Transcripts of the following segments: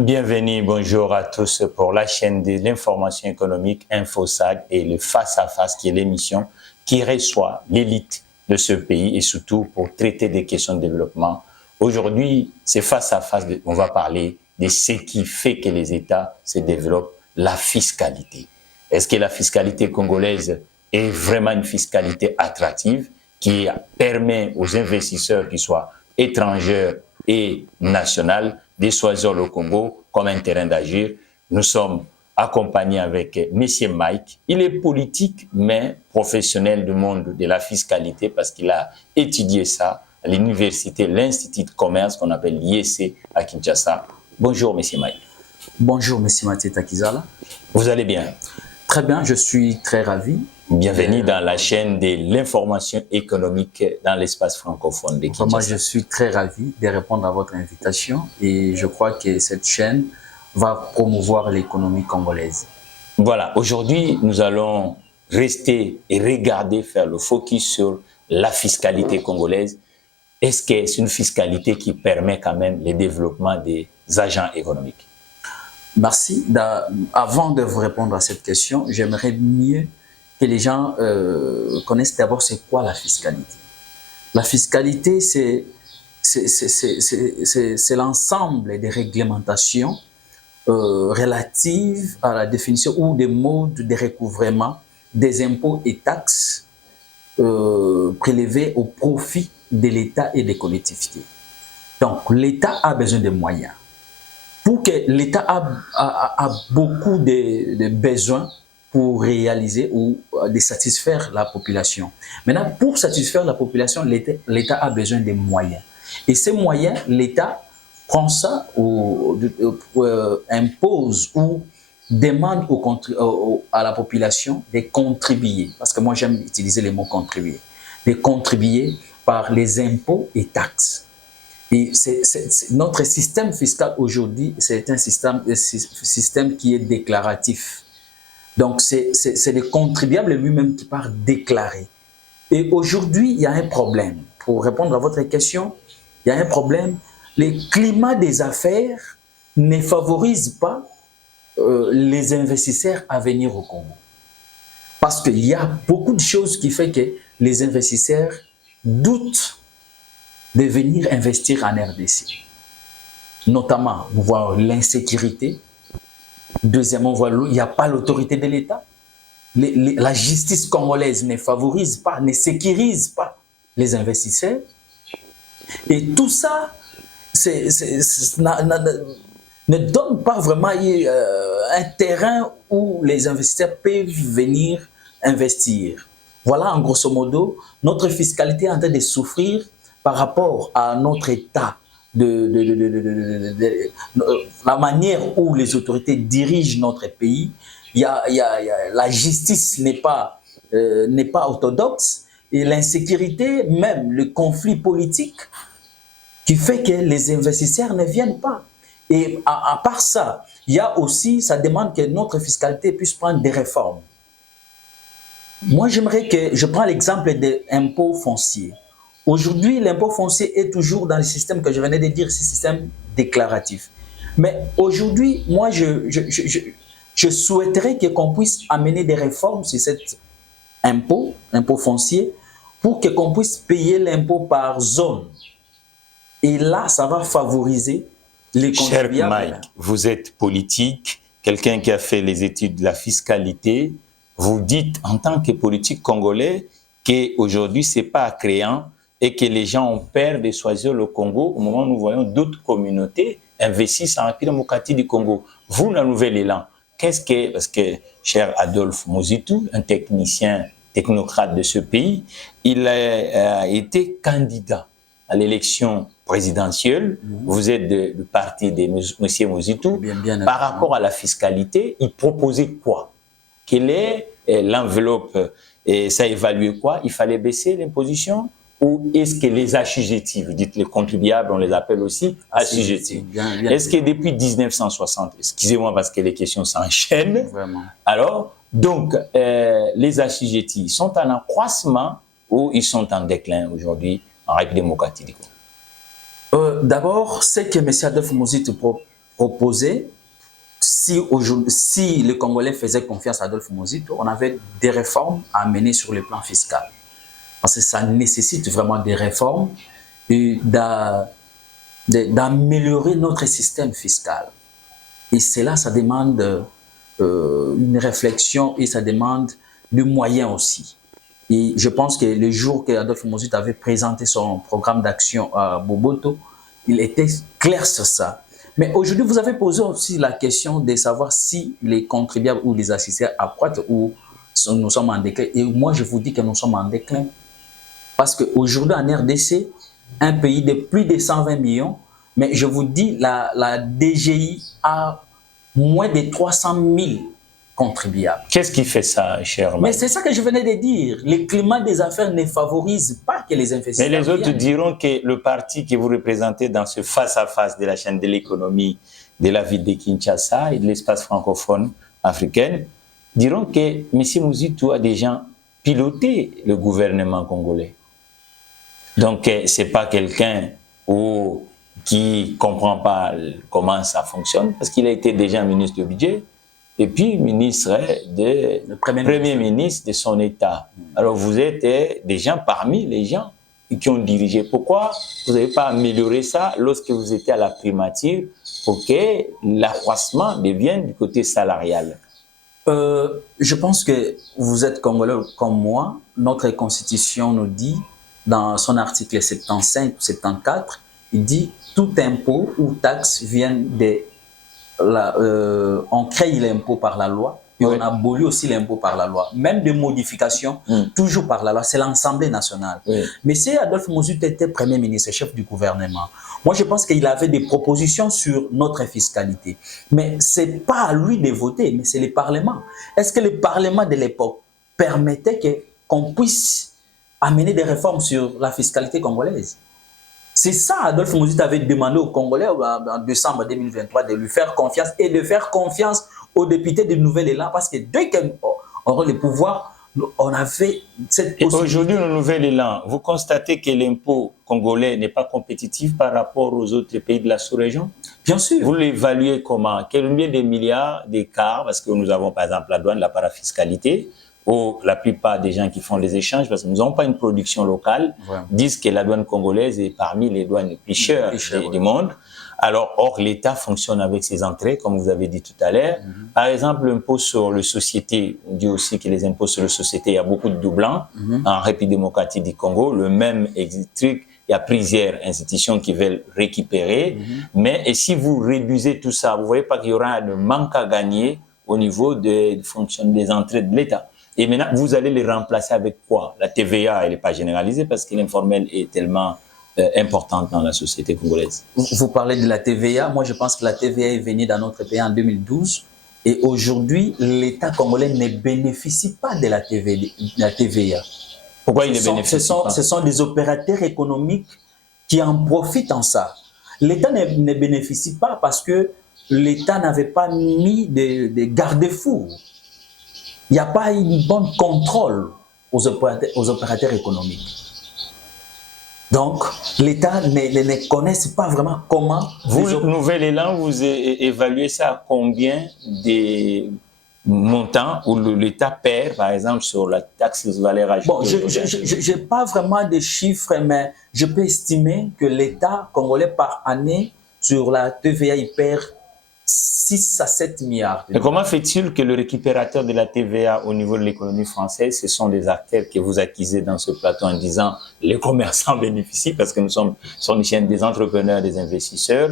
Bienvenue, bonjour à tous pour la chaîne de l'information économique InfoSag et le Face à Face qui est l'émission qui reçoit l'élite de ce pays et surtout pour traiter des questions de développement. Aujourd'hui, c'est Face à Face, on va parler de ce qui fait que les États se développent, la fiscalité. Est-ce que la fiscalité congolaise est vraiment une fiscalité attractive qui permet aux investisseurs, qu'ils soient étrangers et nationaux, de choisir le Congo comme un terrain d'agir? Nous sommes accompagnés avec M. Mike. Il est politique, mais professionnel du monde de la fiscalité parce qu'il a étudié ça à l'université, l'Institut de commerce qu'on appelle l'IEC à Kinshasa. Bonjour, M. Mike. Bonjour, M. Mathieu Takizala. Vous allez bien? Très bien, je suis très ravi. Bienvenue dans la chaîne de l'information économique dans l'espace francophone de Kinshasa. Moi, je suis très ravi de répondre à votre invitation et je crois que cette chaîne va promouvoir l'économie congolaise. Voilà, aujourd'hui, nous allons rester et regarder, faire le focus sur la fiscalité congolaise. Est-ce que c'est une fiscalité qui permet quand même le développement des agents économiques? Merci. Avant de vous répondre à cette question, j'aimerais mieux que les gens connaissent d'abord c'est quoi la fiscalité. La fiscalité, c'est l'ensemble des réglementations relatives à la définition ou des modes de recouvrement des impôts et taxes prélevés au profit de l'État et des collectivités. Donc, l'État a besoin de moyens. Pour que l'État a beaucoup de besoins pour réaliser ou de satisfaire la population. Maintenant, pour satisfaire la population, l'État a besoin de moyens. Et ces moyens, l'État prend ça, impose ou demande à la population de contribuer. Parce que moi, j'aime utiliser le mot contribuer. De contribuer par les impôts et taxes. Et notre système fiscal aujourd'hui, c'est un système qui est déclaratif. Donc, c'est le contribuable lui-même qui part déclarer. Et aujourd'hui, il y a un problème. Pour répondre à votre question, il y a un problème. Le climat des affaires ne favorise pas les investisseurs à venir au Congo. Parce qu'il y a beaucoup de choses qui font que les investisseurs doutent de venir investir en RDC. Notamment, vous voyez l'insécurité. Deuxièmement, il n'y a pas l'autorité de l'État. La justice congolaise ne favorise pas, ne sécurise pas les investisseurs. Et tout ça ne donne pas vraiment un terrain où les investisseurs peuvent venir investir. Voilà, en grosso modo, notre fiscalité est en train de souffrir par rapport à notre état, la manière où les autorités dirigent notre pays. La justice n'est pas orthodoxe et l'insécurité, même le conflit politique, qui fait que les investisseurs ne viennent pas. Et à part ça, il y a aussi, ça demande que notre fiscalité puisse prendre des réformes. Moi, je prends l'exemple de l'impôt foncier. Aujourd'hui, l'impôt foncier est toujours dans le système que je venais de dire, ce système déclaratif. Mais aujourd'hui, moi, je souhaiterais qu'on puisse amener des réformes sur cet impôt foncier, pour qu'on puisse payer l'impôt par zone. Et là, ça va favoriser les contribuables. Cher Mike, vous êtes politique, quelqu'un qui a fait les études de la fiscalité. Vous dites en tant que politique congolais qu'aujourd'hui, ce n'est pas attrayant et que les gens ont peur de choisir le Congo au moment où nous voyons d'autres communautés investissent en République démocratique du Congo. Vous, la nouvelle élan, parce que, cher Adolphe Mozitu, un technicien, technocrate de ce pays, il a été candidat à l'élection présidentielle. Vous êtes du parti de M. Mozitu. Par rapport à la fiscalité, il proposait quoi? Quelle est l'enveloppe? Et ça évaluait quoi? Il fallait baisser l'imposition? Ou est-ce que les assujettis, vous dites les contribuables, on les appelle aussi assujettis. Est-ce que depuis 1960, excusez-moi parce que les questions s'enchaînent, alors, donc, les assujettis sont en accroissement ou ils sont en déclin aujourd'hui en République démocratique? D'abord, ce que M. Adolphe Mozitu opposé, si les Congolais faisaient confiance à Adolphe Muzito, on avait des réformes à mener sur le plan fiscal. Parce que ça nécessite vraiment des réformes et d'améliorer notre système fiscal. Et cela, ça demande une réflexion et ça demande des moyens aussi. Et je pense que le jour que Adolphe Muzito avait présenté son programme d'action à Boboto, il était clair sur ça. Mais aujourd'hui, vous avez posé aussi la question de savoir si les contribuables ou les assistés accroissent ou nous sommes en déclin. Et moi, je vous dis que nous sommes en déclin. Parce qu'aujourd'hui, en RDC, un pays de plus de 120 millions, mais je vous dis, la DGI a moins de 300 000 contribuables. Qu'est-ce qui fait ça, cher Mike? Mais c'est ça que je venais de dire. Le climat des affaires ne favorise pas que les investisseurs. Mais les autres diront que le parti que vous représentez dans ce face-à-face de la chaîne de l'économie de la ville de Kinshasa et de l'espace francophone africain diront que M. Muzito a déjà piloté le gouvernement congolais. Donc, ce n'est pas quelqu'un qui ne comprend pas comment ça fonctionne, parce qu'il a été déjà ministre du budget, et puis ministre premier ministre de son État. Alors, vous êtes des gens parmi les gens qui ont dirigé. Pourquoi vous n'avez pas amélioré ça lorsque vous étiez à la primature pour que l'accroissement devienne du côté salarial? Je pense que vous êtes Congolais comme moi. Notre Constitution nous dit, dans son article 75 ou 74, il dit tout impôt ou taxe vient de on crée l'impôt par la loi et on abolit aussi l'impôt par la loi. Même des modifications, toujours par la loi. C'est l'Assemblée nationale. Mais si Adolphe Muzito était Premier ministre, chef du gouvernement, moi je pense qu'il avait des propositions sur notre fiscalité. Mais ce n'est pas à lui de voter, mais c'est le Parlement. Est-ce que le Parlement de l'époque permettait qu'on puisse amener des réformes sur la fiscalité congolaise? C'est ça, Adolphe Muzito avait demandé aux Congolais en décembre 2023 de lui faire confiance et de faire confiance aux députés du Nouvel Élan parce que dès qu'on aura le pouvoir, on avait cette possibilité. Aujourd'hui, le Nouvel Élan, vous constatez que l'impôt congolais n'est pas compétitif par rapport aux autres pays de la sous-région? Bien sûr. Vous l'évaluez comment? Combien de milliards d'écart? Parce que nous avons par exemple la douane, la parafiscalité, où la plupart des gens qui font les échanges, parce que nous n'avons pas une production locale, disent que la douane congolaise est parmi les douanes les plus chères du monde. Alors, or, l'État fonctionne avec ses entrées, comme vous avez dit tout à l'heure. Par exemple, l'impôt sur les sociétés, on dit aussi que les impôts sur les sociétés, il y a beaucoup de doublons. En République démocratique du Congo, le même truc, il y a plusieurs institutions qui veulent récupérer. Mais et si vous réduisez tout ça, vous ne voyez pas qu'il y aura un manque à gagner au niveau des entrées de l'État. Et maintenant, vous allez les remplacer avec quoi? La TVA, elle n'est pas généralisée parce que l'informel est tellement importante dans la société congolaise. Vous parlez de la TVA. Moi, je pense que la TVA est venue dans notre pays en 2012. Et aujourd'hui, l'État congolais ne bénéficie pas de la TVA. Pourquoi il ne bénéficie pas? Ce sont des opérateurs économiques qui en profitent en ça. L'État ne bénéficie pas parce que l'État n'avait pas mis de garde-fous. Il n'y a pas un bon contrôle aux opérateurs économiques. Donc, l'État ne connaît pas vraiment comment... Vous, le Nouvel Élan, vous évaluez ça à combien des montants où l'État perd, par exemple, sur la taxe de valeur ajoutée? Bon, je n'ai pas vraiment de chiffres, mais je peux estimer que l'État congolais par année, sur la TVA, il perd 6 à 7 milliards. Et comment fait-il que le récupérateur de la TVA au niveau de l'économie française, ce sont des acteurs que vous accusez dans ce plateau en disant les commerçants bénéficient parce que nous sommes une chaîne des entrepreneurs, des investisseurs.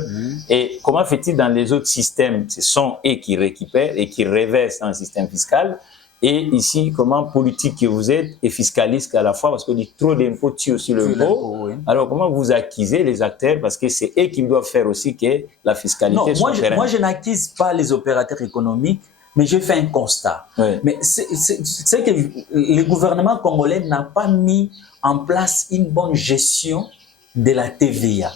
Et comment fait-il dans les autres systèmes? Ce sont eux qui récupèrent et qui réversent dans le système fiscal. Et ici, comment politique que vous êtes et fiscaliste à la fois, parce qu'on dit trop d'impôts tue aussi l'impôt. Alors, comment vous accusez les acteurs? Parce que c'est eux qui doivent faire aussi que la fiscalité soit pérenne. Moi, je n'accuse pas les opérateurs économiques, mais je fais un constat. Mais c'est que le gouvernement congolais n'a pas mis en place une bonne gestion de la TVA.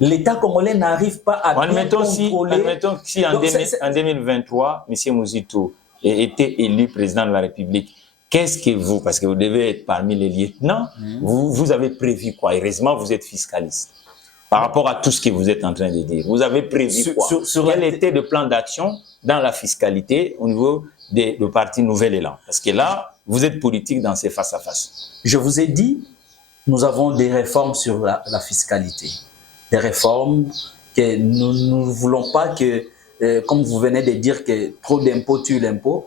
L'État congolais n'arrive pas à bien contrôler... Admettons si en 2023, M. Muzito était élu président de la République, qu'est-ce que vous, parce que vous devez être parmi les lieutenants, vous avez prévu quoi? Heureusement, vous êtes fiscaliste. par rapport à tout ce que vous êtes en train de dire? Vous avez prévu quoi? Quel était le plan d'action dans la fiscalité au niveau du parti Nouvel Élan? Parce que là, vous êtes politique dans ces face-à-face. Je vous ai dit, nous avons des réformes sur la fiscalité. Des réformes que nous ne voulons pas que, comme vous venez de dire, que trop d'impôts tue l'impôt.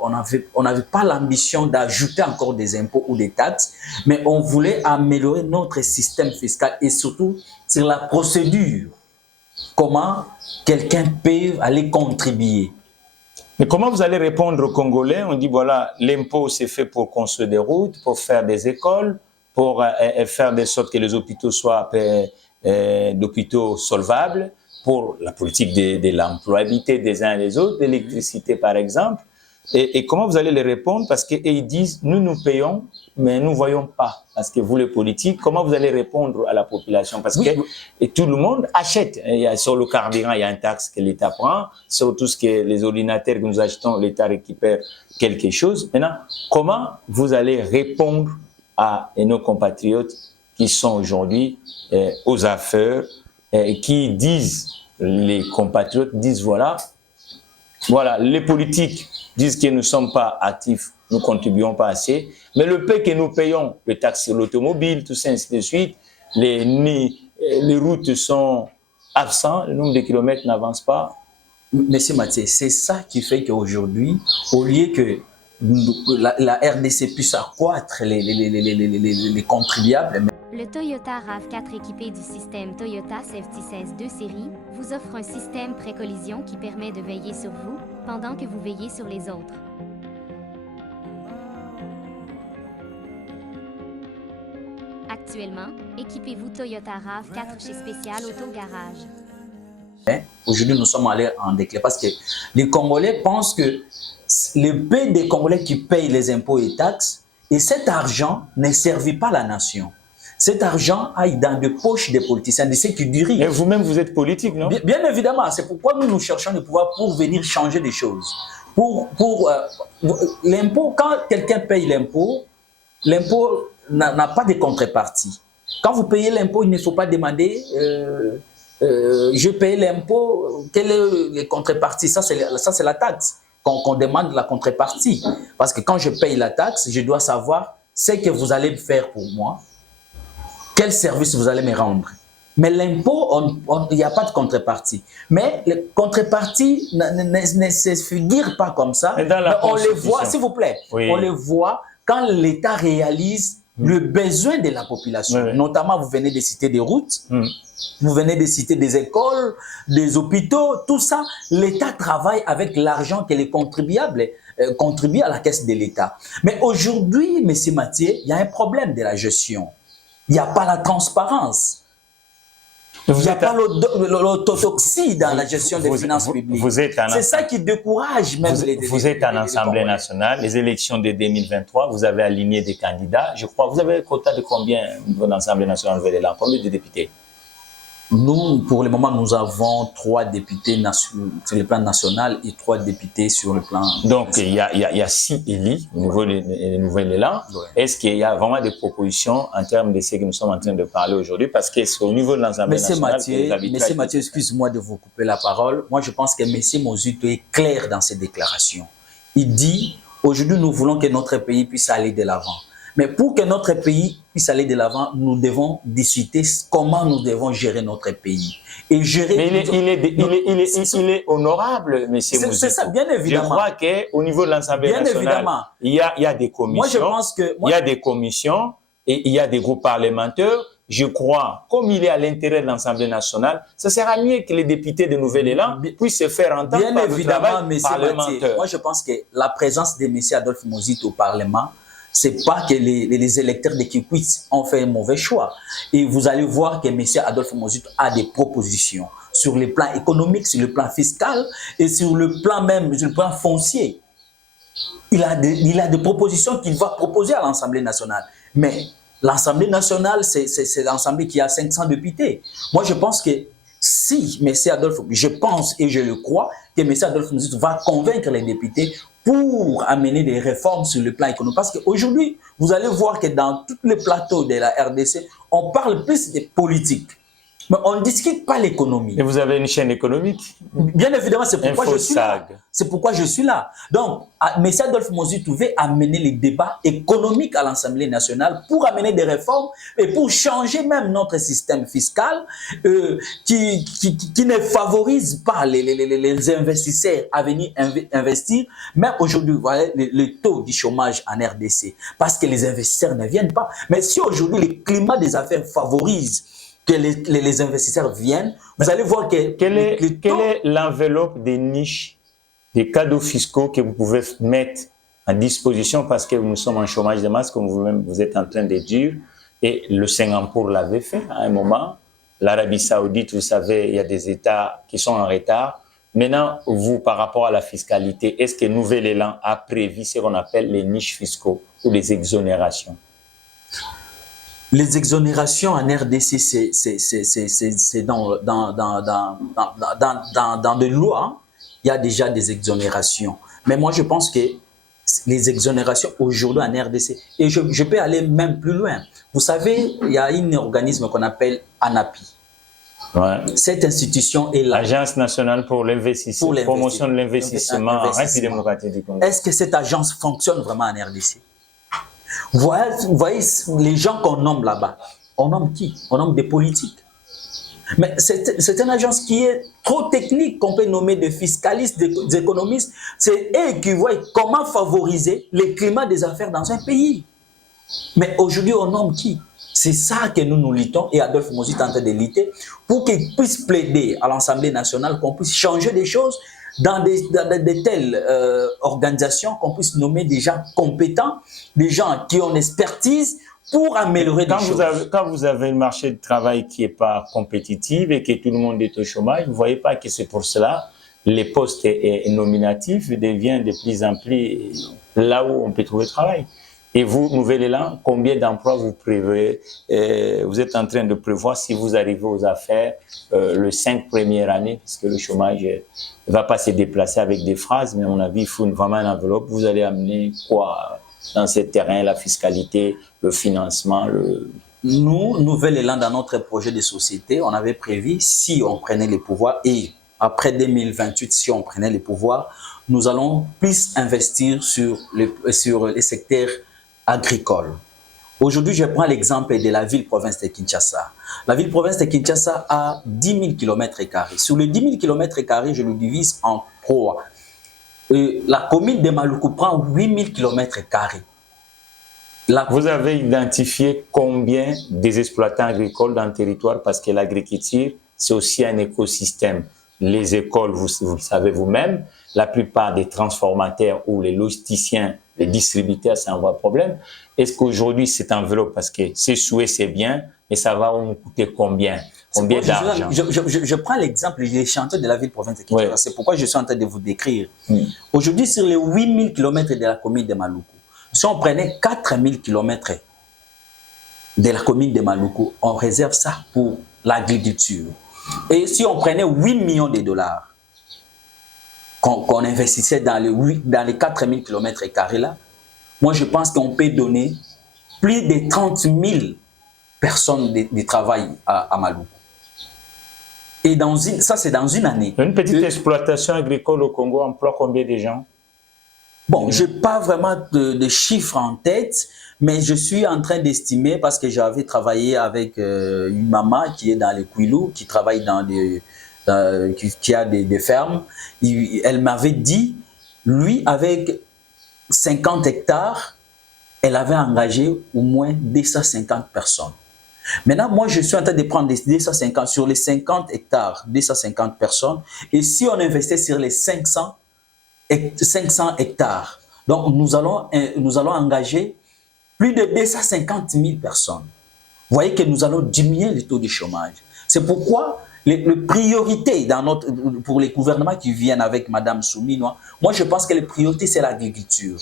On n'avait pas l'ambition d'ajouter encore des impôts ou des taxes, mais on voulait améliorer notre système fiscal et surtout sur la procédure. Comment quelqu'un peut aller contribuer. Mais comment vous allez répondre aux Congolais? On dit, voilà, l'impôt c'est fait pour construire des routes, pour faire des écoles, pour faire de sorte que les hôpitaux soient d'hôpitaux solvables, pour la politique de l'employabilité des uns et des autres, d'électricité par exemple. Et comment vous allez les répondre? Parce qu'ils disent, nous payons, mais nous ne voyons pas. Parce que vous, les politiques, comment vous allez répondre à la population? Parce que et tout le monde achète. Sur le carburant, il y a une taxe que l'État prend. Sur tout ce que les ordinateurs que nous achetons, l'État récupère quelque chose. Maintenant, comment vous allez répondre à nos compatriotes qui sont aujourd'hui aux affaires et qui disent, les compatriotes disent, voilà, les politiques disent que nous ne sommes pas actifs, nous ne contribuons pas assez, mais le peu que nous payons, les taxes sur l'automobile, tout ça, ainsi de suite, les routes sont absentes, le nombre de kilomètres n'avance pas. Monsieur Mathieu, c'est ça qui fait qu'aujourd'hui, au lieu que la RDC puisse accroître les contribuables. Le Toyota RAV4 équipé du système Toyota Safety 16 série vous offre un système pré-collision qui permet de veiller sur vous pendant que vous veillez sur les autres. Actuellement, équipez-vous Toyota RAV4 chez Spécial Auto Garage. Aujourd'hui, nous sommes allés en déclin parce que les Congolais pensent que le peu des Congolais qui payent les impôts et taxes, et cet argent ne servit pas la nation. Cet argent aille dans les poches des politiciens, de ceux qui dirigent. Et vous-même, vous êtes politique, non? Bien évidemment, c'est pourquoi nous cherchons le pouvoir pour venir changer des choses. L'impôt, quand quelqu'un paye l'impôt n'a pas de contrepartie. Quand vous payez l'impôt, il ne faut pas demander je paye l'impôt, quelle est les contreparties? Ça, c'est la taxe. Qu'on demande la contrepartie. Parce que quand je paye la taxe, je dois savoir ce que vous allez me faire pour moi, quel service vous allez me rendre. Mais l'impôt, il n'y a pas de contrepartie. Mais les contreparties ne se figurent pas comme ça. Mais on les voit, s'il vous plaît, on les voit quand l'État réalise le besoin de la population. Notamment, vous venez de citer des routes, vous venez de citer des écoles, des hôpitaux, tout ça. L'État travaille avec l'argent que les contribuables contribuent à la caisse de l'État. Mais aujourd'hui, M. Mathieu, il y a un problème de la gestion. Il n'y a pas la transparence. Il n'y a pas l'orthodoxie dans la gestion des finances publiques. C'est ça qui décourage même les Vous êtes en Assemblée nationale, les élections de 2023, vous avez aligné des candidats. Je crois, vous avez un quota de combien dans l'Assemblée nationale Nouvel Élan? Combien de députés? Nous, pour le moment, nous avons 3 députés sur le plan national et 3 députés sur le plan... Donc, il y a 6 élus au niveau du Nouvel Élan. Ouais. Est-ce qu'il y a vraiment des propositions en termes de ce que nous sommes en train de parler aujourd'hui? Parce que c'est au niveau de l'Assemblée nationale... Monsieur Mathieu, excuse-moi de vous couper la parole. Moi, je pense que M. Mozuto est clair dans ses déclarations. Il dit, aujourd'hui, nous voulons que notre pays puisse aller de l'avant. Mais pour que notre pays puisse aller de l'avant, nous devons discuter comment nous devons gérer notre pays. Et gérer. Mais il est honorable, monsieur Mouzito. C'est ça, bien évidemment. Je crois qu'au niveau de l'Assemblée nationale, il y a des commissions. Moi, je pense que. Il y a des commissions et il y a des groupes parlementaires. Je crois, comme il est à l'intérieur de l'Assemblée nationale, ça sera mieux que les députés de Nouvel Élan puissent se faire entendre par le travail parlementaire. Moi, je pense que la présence de M. Adolphe Mouzito au Parlement, c'est pas que les électeurs de Kikwit ont fait un mauvais choix. Et vous allez voir que M. Adolphe Mouzito a des propositions sur le plan économique, sur le plan fiscal et sur le plan même, sur le plan foncier. Il a des propositions qu'il va proposer à l'Assemblée nationale. Mais l'Assemblée nationale, c'est l'Assemblée qui a 500 députés. Moi, je pense que si M. Adolphe, je pense et je le crois, que M. Adolphe Mouzito va convaincre les députés pour amener des réformes sur le plan économique. Parce qu'aujourd'hui, vous allez voir que dans tous les plateaux de la RDC, on parle plus de politique. Mais on ne discute pas l'économie. Et vous avez une chaîne économique. Bien évidemment, c'est pourquoi je suis là. Infosag. C'est pourquoi je suis là. Donc, M. Adolphe Mozi pouvait amener les débats économiques à l'Assemblée nationale pour amener des réformes et pour changer même notre système fiscal qui ne favorise pas les investisseurs à venir investir. Même aujourd'hui, vous voyez le taux du chômage en RDC, parce que les investisseurs ne viennent pas. Mais si aujourd'hui le climat des affaires favorise que les investisseurs viennent, vous allez voir que... Quelle est l'enveloppe des niches, des cadeaux fiscaux que vous pouvez mettre à disposition parce que nous sommes en chômage de masse, comme vous-même vous êtes en train de dire, et le Singapour l'avait fait à un moment, l'Arabie Saoudite, vous savez, il y a des États qui sont en retard. Maintenant, vous, par rapport à la fiscalité, est-ce que Nouvel Élan a prévu ce qu'on appelle les niches fiscaux ou les exonérations? Les exonérations en RDC, c'est dans des lois, il y a déjà des exonérations. Mais moi, je pense que les exonérations aujourd'hui en RDC, et je peux aller même plus loin. Vous savez, il y a un organisme qu'on appelle ANAPI. Ouais. Cette institution est là. Agence nationale pour l'investissement, promotion de l'investissement en République démocratique du Congo. Est-ce que cette agence fonctionne vraiment en RDC? Vous voyez les gens qu'on nomme là-bas, on nomme qui? On nomme des politiques. Mais c'est une agence qui est trop technique, qu'on peut nommer des fiscalistes, des économistes. C'est eux qui voient comment favoriser le climat des affaires dans un pays. Mais aujourd'hui, on nomme qui? C'est ça que nous luttons, et Adolphe Mozi est en train de lutter pour qu'il puisse plaider à l'Assemblée nationale, qu'on puisse changer des choses dans de telles organisations, qu'on puisse nommer des gens compétents, des gens qui ont l'expertise pour améliorer les choses. Quand vous avez un marché de travail qui n'est pas compétitif et que tout le monde est au chômage, vous ne voyez pas que c'est pour cela les postes nominatifs deviennent de plus en plus là où on peut trouver travail. Et vous, Nouvel Élan, combien d'emplois vous prévoyez, vous êtes en train de prévoir si vous arrivez aux affaires les 5 premières années, parce que le chômage ne va pas se déplacer avec des phrases, mais à mon avis, il faut vraiment une enveloppe. Vous allez amener quoi dans ce terrain, la fiscalité, le financement Nous, Nouvel Élan, dans notre projet de société, on avait prévu, si on prenait les pouvoirs, et après 2028, si on prenait les pouvoirs, nous allons plus investir sur les secteurs agricoles. Aujourd'hui, je prends l'exemple de la ville-province de Kinshasa. La ville-province de Kinshasa a 10 000 km². Sur les 10 000 km², je le divise en 3. La commune de Maluku prend 8 000 km². Vous avez identifié combien des exploitants agricoles dans le territoire, parce que l'agriculture, c'est aussi un écosystème. Les écoles, vous le savez vous-même, la plupart des transformateurs ou les logisticiens, les distributeurs, c'est un vrai problème. Est-ce qu'aujourd'hui, cette enveloppe, parce que c'est souhait, c'est bien, mais ça va nous coûter combien? Combien d'argent? Je prends l'exemple des chantiers de la ville-province de Kinshasa. Ouais. C'est pourquoi je suis en train de vous décrire. Aujourd'hui, sur les 8 000 km de la commune de Maluku, si on prenait 4 000 km de la commune de Maluku, on réserve ça pour l'agriculture. Et si on prenait 8 millions de dollars, qu'on investissait dans les 4 000 km² là, moi je pense qu'on peut donner plus de 30 000 personnes de travail à Maluku. Et ça c'est dans une année. Une petite exploitation agricole au Congo emploie combien de gens? Bon, je n'ai pas vraiment de chiffres en tête, mais je suis en train d'estimer, parce que j'avais travaillé avec une maman qui est dans les Kouilou, qui travaille qui a des fermes. Elle m'avait dit, lui, avec 50 hectares, elle avait engagé au moins 250 personnes. Maintenant, moi, je suis en train de prendre 250 sur les 50 hectares, 250 personnes. Et si on investait sur les 500 hectares, donc nous allons engager plus de 250 000 personnes. Vous voyez que nous allons diminuer le taux de chômage. C'est pourquoi les priorités pour les gouvernements qui viennent avec Mme Souminois, moi je pense que les priorités c'est l'agriculture.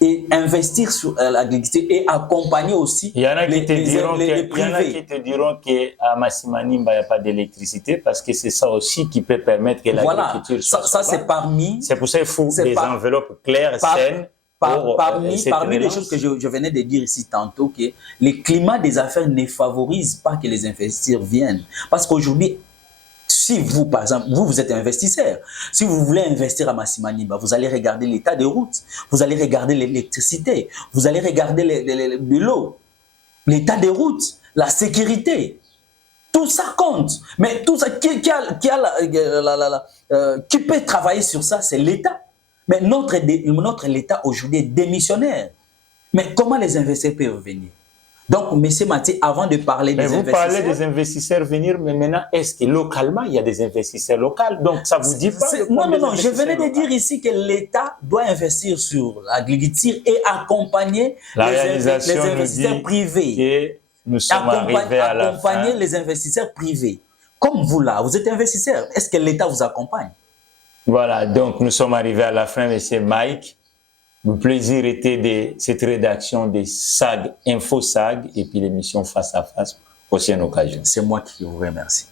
Et investir sur l'agriculture et accompagner aussi les privés. Il y en a qui te diront qu'à Massimani, il n'y a pas d'électricité, parce que c'est ça aussi qui peut permettre que l'agriculture soit... Ça c'est parmi... C'est pour ça qu'il faut des enveloppes claires, saines, Parmi les choses que je venais de dire ici tantôt, que le climat des affaires ne favorise pas que les investisseurs viennent. Parce qu'aujourd'hui, si vous, par exemple, vous êtes investisseur, si vous voulez investir à Massimaniba, vous allez regarder l'état des routes, vous allez regarder l'électricité, vous allez regarder de l'eau, l'état des routes, la sécurité. Tout ça compte. Mais tout ça, qui peut travailler sur ça, c'est l'État. Mais notre État aujourd'hui est démissionnaire. Mais comment les investisseurs peuvent venir? Donc, M. Mathieu, avant de parler des investisseurs... Vous parlez des investisseurs venir, mais maintenant, est-ce que localement, il y a des investisseurs locaux? Donc, ça ne vous dit pas... Non, je venais de dire ici que l'État doit investir sur l'agriculture et accompagner les investisseurs privés. Nous sommes arrivés à la fin. Accompagner les investisseurs privés. Comme vous là, vous êtes investisseur. Est-ce que l'État vous accompagne? Voilà, donc nous sommes arrivés à la fin, M. Mike. Le plaisir était de cette rédaction des SAG, InfoSAG, et puis l'émission Face à Face. Prochaine occasion. C'est moi qui vous remercie.